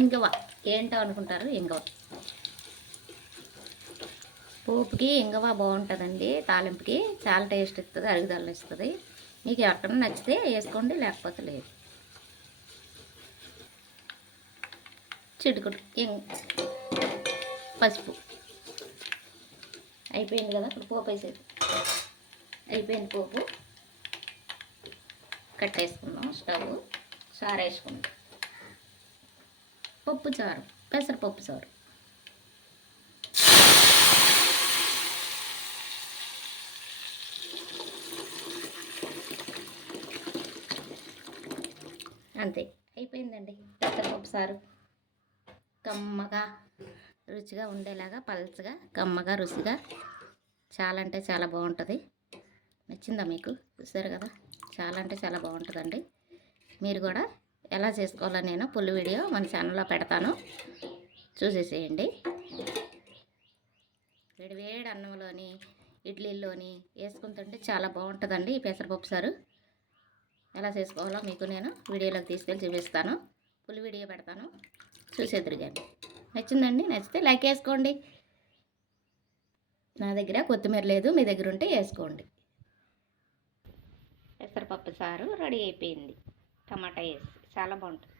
ఇంగవ ఏంటో అనుకుంటారు. ఇంగవ పోపుకి ఇంగవ బాగుంటుందండి. తాలింపుకి చాలా టేస్ట్ ఇస్తుంది, అరుగుదల ఇస్తుంది. మీకు ఎక్కడ నచ్చితే వేసుకోండి, లేకపోతే లేదు. చిటుకుడు పసుపు అయిపోయింది కదా. ఇప్పుడు పోపు వేసేది అయిపోయింది. పోపు కట్టేసుకుందాం. స్టవ్ చారు వేసుకుందాం. పప్పు చారు, పెసరపప్పు చారు. అంతే అయిపోయిందండి. పెసరపప్పు చారు కమ్మగా రుచిగా ఉండేలాగా, పల్చగా కమ్మగా రుచిగా చాలా అంటే చాలా బాగుంటుంది. నచ్చిందా మీకు? చూసారు కదా, చాలా అంటే చాలా బాగుంటుందండి. మీరు కూడా ఎలా చేసుకోవాలో నేను ఫుల్ వీడియో మన ఛానల్లో పెడతాను, చూసేసేయండి. వేడి అన్నంలోని ఇడ్లీలోని వేసుకుని తింటే చాలా బాగుంటుందండి ఈ పెసరపప్పు చారు. ఎలా చేసుకోవాలో మీకు నేను వీడియోలోకి తీసుకెళ్ళి చూపిస్తాను, ఫుల్ వీడియో పెడతాను, చూసేద్దరు కానీ. నచ్చిందండి? నచ్చితే లైక్ వేసుకోండి. నా దగ్గర కొత్తిమీర లేదు, మీ దగ్గర ఉంటే వేసుకోండి. పెసరపప్పు చారు రెడీ అయిపోయింది. టమాటా వేసి చాలా బాగుంటుంది.